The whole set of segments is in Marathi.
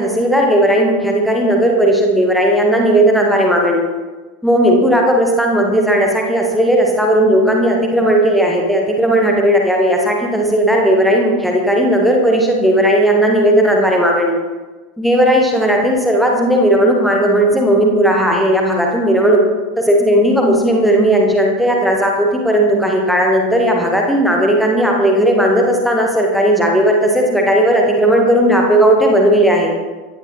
तहसीलदार गेवराई मुख्याधिकारी नगर परिषद गेवराई यांना निवेदनाद्वारे मागणी. मोमीनपुरा कब्रस्तानमध्ये जाण्यासाठी असलेले रस्तावरून लोकांनी अतिक्रमण केले आहे ते अतिक्रमण हटविण्यात यावे यासाठी तहसीलदार गेवराई मुख्याधिकारी नगर परिषद गेवराई यांना निवेदनाद्वारे मागणी. गेवराई शहरातील सर्वात जुने मिरवणूक मार्ग म्हणजे मोमीनपुरा हा आहे. या भागातून मिरवणूक तसेच दिंडी व मुस्लिम धर्मीयांची अंत्ययात्रा जात होती. परंतु काही काळानंतर या भागातील नागरिकांनी आपले घरे बांधत असताना सरकारी जागेवर तसेच गटारीवर अतिक्रमण करून ढापेगावटे बनविले आहे.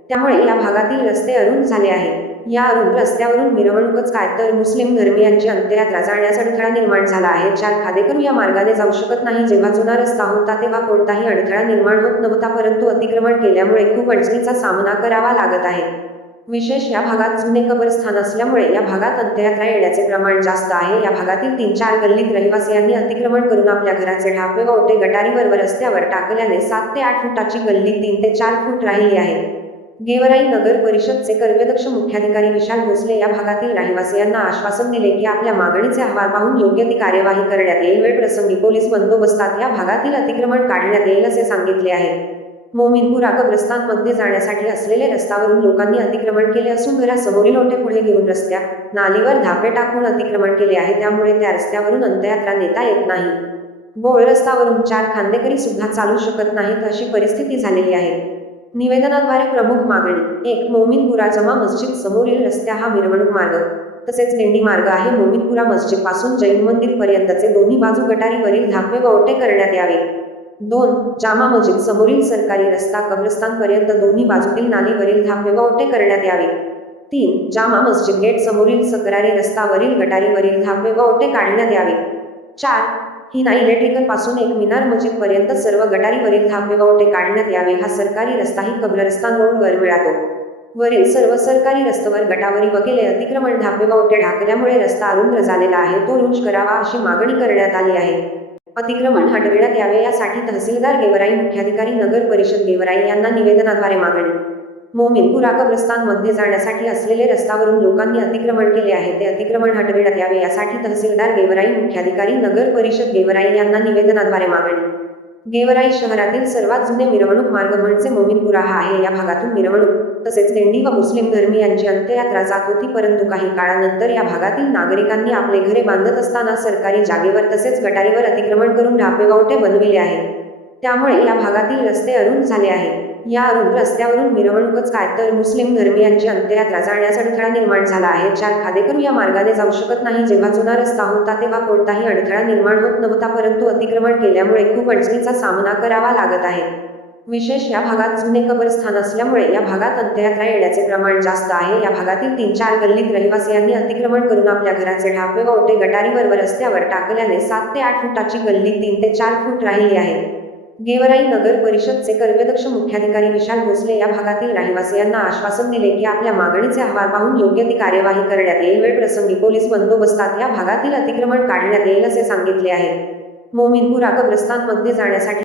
त्यामुळे या भागातील रस्ते अरुण झाले आहे या रस्त्यावरून मिरवणूकच काय तर मुस्लिम धर्मियांची अंत्ययात्रा जाण्याचा अडथळा निर्माण झाला आहे. चार खादेकरू या मार्गाने जाऊ शकत नाही. जेव्हा जुना रस्ता होता तेव्हा कोणताही अडथळा निर्माण होत नव्हता परंतु अतिक्रमण केल्यामुळे खूप अडचणीचा सामना करावा लागत आहे. विशेष या भागात जुने कबरस्थान असल्यामुळे या भागात अंत्ययात्रा येण्याचे प्रमाण जास्त आहे. या भागातील तीन चार गल्लीत रहिवासियांनी अतिक्रमण करून आपल्या घराचे ढापे वावटे गटारीवर व रस्त्यावर टाकल्याने सात ते आठ फुटाची गल्ली तीन ते चार फूट राहिली आहे. गेवराई नगर परिषदचे कर्मदक्ष मुख्याधिकारी विशाल भोसले या भागातील रहिवासियांना आश्वासन दिले की आपल्या मागणीचे अहवाल पाहून योग्य ती कार्यवाही करण्यात येईल. वेळ प्रसंगी पोलीस बंदोबस्तात या भागातील अतिक्रमण काढण्यात येईल असे सांगितले आहे. मोमीनपुरा कब्रस्तानमध्ये जाण्यासाठी असलेले रस्त्यावरून लोकांनी अतिक्रमण केले असून घरासमोरील ओटे पुढे घेऊन रस्त्या नालीवर धापे टाकून अतिक्रमण केले आहे. त्यामुळे त्या रस्त्यावरून अंत्ययात्रा नेता येत नाही. बोळ रस्त्यावरून चार खांदेकरी सुद्धा चालू शकत नाहीत अशी परिस्थिती झालेली आहे. निवेदनाद्वारे प्रमुख मागणी. एक मोमीनपुरा जमा मस्जिद समोरील रस्त्या हा मिरवणूक मार्ग. तसेच लेंडी मार्ग आहे मोमिनपुरा मस्जिदपासून जैन मंदिर पर्यंतचे दोन्ही बाजू गटारीवरील धाकवे गवटे करण्यात यावे. दोन जामा मस्जिद समोरील सरकारी रस्ता कब्रस्तान पर्यंत दोन्ही बाजूतील नालीवरील धाकवे गवटे करण्यात यावे. तीन जामा मस्जिद गेट समोरील सकरारी रस्तावरील गटारीवरील धाकवे गवटे काढण्यात यावे. चार हिना इलेक्ट्रिकलपासून एक मिनार मस्जिदपर्यंत सर्व गटारीवरील धापे ववटे काढण्यात यावे हा सरकारी रस्ताही कब्रस्तान रोडवर मिळातो. वरील सर्व सरकारी रस्त्यावर गटावरी वगैरे अतिक्रमण धापे ववटे ढाकल्यामुळे रस्ता अरुंद झालेला आहे तो रुंज करावा अशी मागणी करण्यात आली आहे. अतिक्रमण हटविण्यात यावे यासाठी तहसीलदार गेवराई मुख्याधिकारी नगर परिषद गेवराई यांना निवेदनाद्वारे मागणी मोमीनपुरा कब्रस्तानमध्ये जाण्यासाठी असलेले रस्त्यावरून लोकांनी अतिक्रमण केले आहे. ते अतिक्रमण हटविण्यात यावे यासाठी तहसीलदार गेवराई मुख्याधिकारी नगर परिषद गेवराई यांना निवेदनाद्वारे मागणी. गेवराई शहरातील सर्वात जुने मिरवणूक मार्ग म्हणजे मोमीनपुरा हा आहे. या भागातून मिरवणूक तसेच दिंडी व मुस्लिम धर्मीयांची अंत्ययात्रा जात होती. परंतु काही काळानंतर या भागातील नागरिकांनी आपले घरे बांधत असताना सरकारी जागेवर तसेच गटारीवर अतिक्रमण करून ढापेगावटे बनविले आहे. त्यामुळे या भागातील रस्ते अरुण झाले आहे या रस्त्यावरून मिरवणूकच काय तर मुस्लिम धर्मियांची अंत्ययात्रा जाण्याचा अडथळा निर्माण झाला आहे. चार खादेकरू या मार्गाने जाऊ शकत नाही. जेव्हा जुना रस्ता होता तेव्हा कोणताही अडथळा निर्माण होत नव्हता परंतु अतिक्रमण केल्यामुळे खूप अडचणीचा सामना करावा लागत आहे. विशेष या भागात जुने कबरस्थान असल्यामुळे या भागात अंत्ययात्रा येण्याचे प्रमाण जास्त आहे. या भागातील तीन चार गल्लीत रहिवासियांनी अतिक्रमण करून आपल्या घराचे ढापे वावटे गटारीवर व रस्त्यावर टाकल्याने सात ते आठ फुटाची गल्ली तीन ते चार फूट राहिली आहे. गेवराई नगर परिषदचे कर्मदक्ष मुख्याधिकारी विशाल भोसले या भागातील रहिवासियांना आश्वासन दिले की आपल्या मागणीचे अहवाल पाहून योग्य ती कार्यवाही करण्यात येईल. वेळ प्रसंगी पोलीस बंदोबस्तात या भागातील अतिक्रमण काढण्यात येईल असे सांगितले आहे. मोमीनपुरा कब्रस्तानमध्ये जाण्यासाठी